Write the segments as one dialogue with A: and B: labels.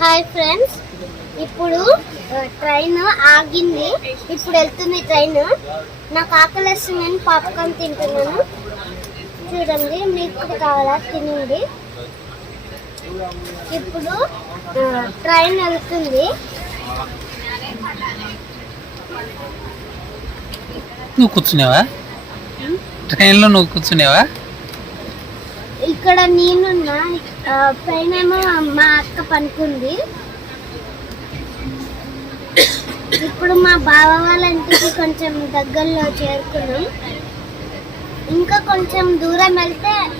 A: Hi friends. ఇప్పుడు train ఆగింది. ఇప్పుడు వెళ్తుంది ట్రైన్. నాకు ఆకలి వేస్తుంది నేను పాప్కార్న్ తింటున్నాను. చూడండి మీకు కావాలా తినండి. ఇప్పుడు ట్రైన్ వెళ్తుంది.
B: నువ్వు కూర్చునేవా? ట్రైన్లో నువ్వు కూర్చునేవా?
A: ఇక్కడ నేనున్నా పైన ఏమో మా అక్క పనుకుంది. ఇప్పుడు మా బావ వాళ్ళ ఇంటికి కొంచెం దగ్గరలో చేరుకున్నాం. ఇంకా కొంచెం దూరం వెళ్తే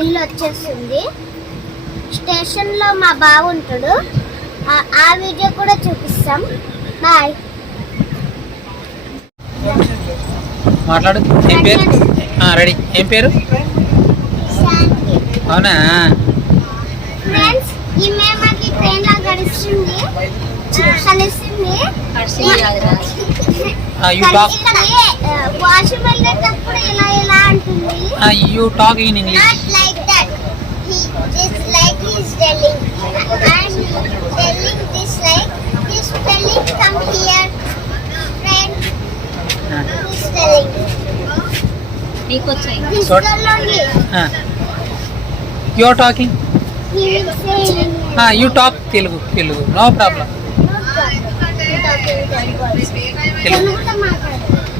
A: ఇల్లు వచ్చేస్తుంది. స్టేషన్లో మా బావ ఉంటాడు. ఆ- వీడియో కూడా చూపిస్తాం. బాయ్.
B: మాట్లాడు. ఏం పేరు? రెడీ. ఏం పేరు? అవునా?
A: ఫ్రెండ్స్ ఈమె మాకి ట్రైన్ లా గడుస్తుంది కలిసింది.
B: యూ టాక్
A: వాష్రూమ్ వెళ్ళేటప్పుడు ఇలా ఇలా అంటుంది.
B: You talk in English
A: not like that this like is telling and telling this like this telling come here friend this telling
C: నీకొచ్చాయి.
A: This
B: What?
A: గల్లోని
B: you are talking you talk Telugu Telugu no problem Telugu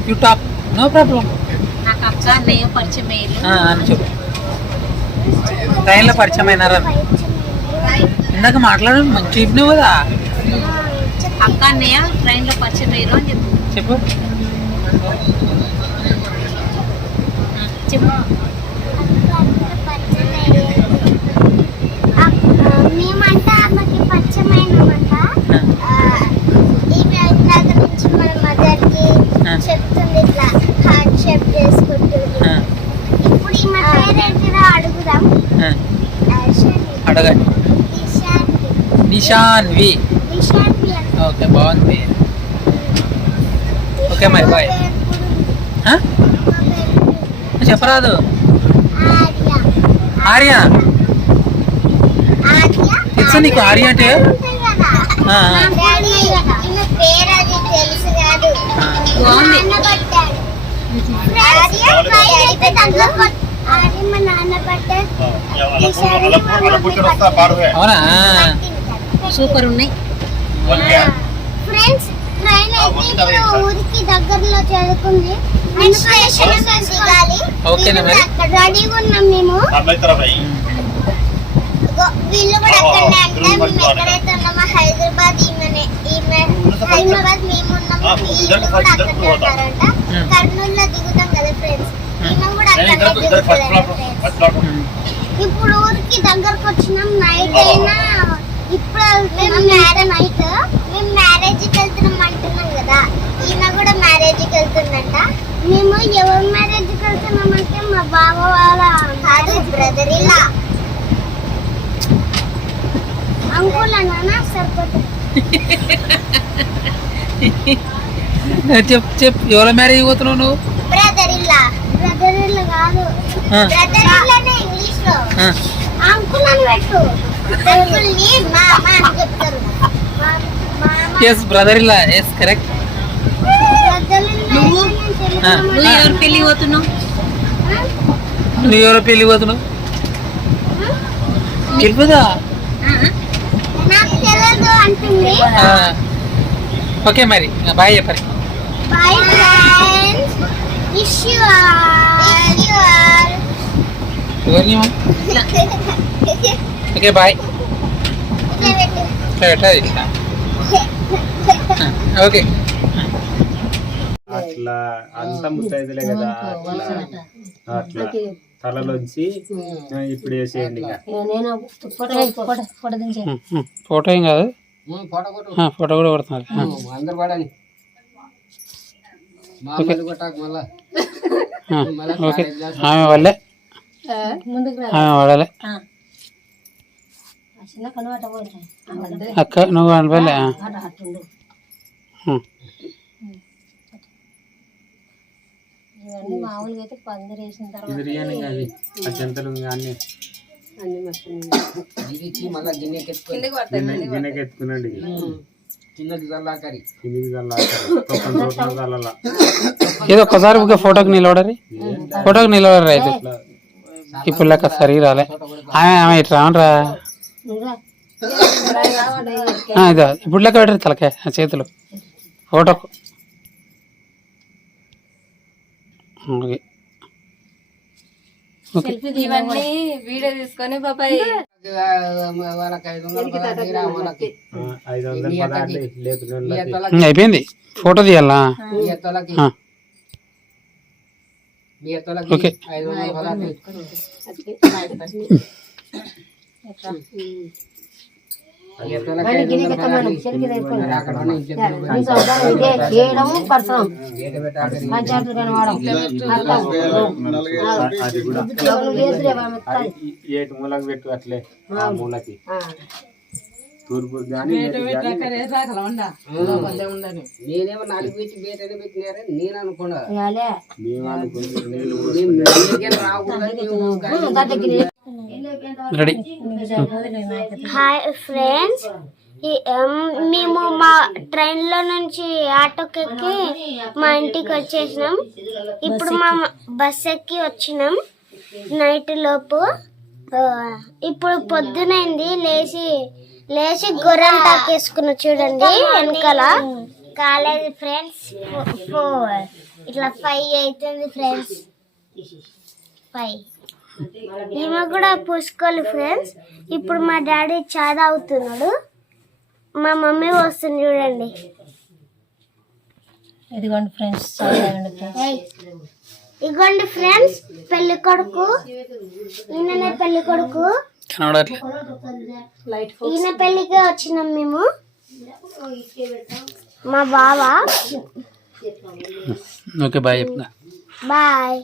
B: you talk no problem అని చెప్పు. ట్రైన్లో పరిచయం అయినారా ఇందాక మాట్లాడు మంచి చెప్పినావు కదా.
C: అక్క అన్నయ్య ట్రైన్లో పరిచయం అయ్యారు అని చెప్పు
B: చెప్పు
C: చెప్పు
A: మేమంట ఆమెకి పరిచయమైనమంట ఆ, ఈమె ఇందాక నుంచి మన మదర్కి
B: ఆ.
A: చెప్తుంది ఇట్లా హార్ట్ షేప్ చేసుకుంటుంది ఇప్పుడు ఈమె అడుగుదాం.
B: అడగండి. ఓకే బాగుంది. ఓకే మరి, బాయ్. చెప్పరాదు.
A: ఆర్య?
B: తెలుసా నీకు ఆర్య అంటే? అవునా?
C: సూపర్ ఉన్నాయి.
A: ఫ్రెండ్స్ ట్రైన్ అయితే ఇప్పుడు ఊరికి దగ్గరలో చేరుకుంది రెడీగా ఉన్నాం మేము. గో- వీళ్ళు కూడా అక్కడనే అంటే మేము ఎక్కడైతే హైదరాబాద్ ఈమెనే ఈమె హైదరాబాద్ మేము ఉన్నాము. కర్నూలులో దిగుతాం కదా ఫ్రెండ్స్. ఇప్పుడు ఊరికి దగ్గరకు వచ్చినాం నైట్ అయినా ఇప్పుడు వెళ్తున్నాం. మ్యారేజ్ నైట్ మేము మ్యారేజ్కి వెళ్తున్నాం అంటున్నాం కదా. ఈమె కూడా మ్యారేజ్కి వెళ్తుందంట. మేము ఎవరి మ్యారేజ్కి వెళ్తున్నాం అంటే మా బావ వాళ్ళ కాదు బ్రదర్ ఇలా అంకుల్ అన్నా సరిపోతుంది
B: చెప్పు చెప్పు. ఎవరో మ్యారేజ్ పోతున్నావు నువ్వు?
A: బ్రదర్ బ్రదర్ ఇల్లు కాదు. బ్రదర్ ఇల్లనే ఇంగ్లీష్లో.
B: ఆ,
A: అంకుల్ అని పెట్టు. అంకుల్ని మామ అని చెప్తారు.
B: ఎస్ బ్రదర్ ఇలా ఎస్ కరెక్ట్
C: నువ్వు? నువ్వు ఎవరు పెళ్ళి పోతున్నావు?
B: నువ్వు ఎవరో పెళ్ళి పోతున్నావు? వెళ్ళిపోదా ఓకే మరి బాయ్ చెప్పారు
A: bye friends wish you all you all
B: ఎవరిని ఓకే బాయ్ ఓకే
D: అట్లా అంత ముత్తైదులే కదా అట్లా. అట్లా. తలలోంచి ఇప్పుడు వేసేయండి
B: ఫోటో ఏం కాదు. ఆ, ఫోటో కూడా కొడుతున్నారు. ఓకే. ఆమె వాళ్ళే ఆమె వాడలే అక్క నువ్వు అనపల్లే.
C: ఇవన్నీ మామూలుగా అయితే పందిరి వేసిన తర్వాత
D: ఇది రియాని అవి ఆ జంతలు అన్నీ. గిన్నె గిన్నెకి ఎత్తుకునండి కిందికి చల్లాలి తొక్కని చోట్ల చల్లాల
B: ఏదో ఒక్కసారి ఒక ఫోటోకి నిలబడరి. ఫోటోకి నిలబడరు అయితే? ఇప్పుడు లెక్క సరిగా రాలే ఆమె ఆమె ఇట్లా రావనరా ఇదో. ఇప్పుడు లెక్క పెట్టరు తలకాయ ఆ చేతులు. ఫోటోకు. ఓకే. ఓకే
C: ఇవన్నీ వీడియో తీసుకొని
B: ఉమ్, అయిపోయింది? ఫోటో తీయాలా. ఓకే.
D: ఏటు మూలకు పెట్టు అట్లే. ఆ మూలకి. తూర్పు
E: నేనేమో నాలుగు పెట్టి బేటనే పెట్టినారే నేను అనుకున్నా.
D: మేము
B: రెడీ
A: హాయ్ ఫ్రెండ్స్ మేము మా ట్రైన్లో నుంచి ఆటోకి ఎక్కి మా ఇంటికి వచ్చేసినాం. ఇప్పుడు మా బస్ ఎక్కి వచ్చినాం. నైట్ లోపు ఇప్పుడు పొద్దునైంది. లేచి లేచి గొర్రెం తాకేసుకున్న చూడండి వెనకాల. కాలేదు ఫ్రెండ్స్ ఫోర్. ఇట్లా ఫైవ్ అవుతుంది ఫ్రెండ్స్ ఫైవ్ ఈమె కూడా పూసుకోవాలి ఫ్రెండ్స్ ఇప్పుడు మా డాడీ చాయ్ తాగుతున్నాడు మా మమ్మీ వస్తుంది చూడండి.
C: ఇదిగోండి ఫ్రెండ్స్.
A: ఇగోండి ఫ్రెండ్స్ పెళ్ళి కొడుకు. ఈయననే పెళ్ళి కొడుకు.
B: కనబడట్లే.
A: ఈయన పెళ్ళికి వచ్చినాం మేము. మా బావ.
B: ఓకే బాయ్ చెప్తా
A: బాయ్.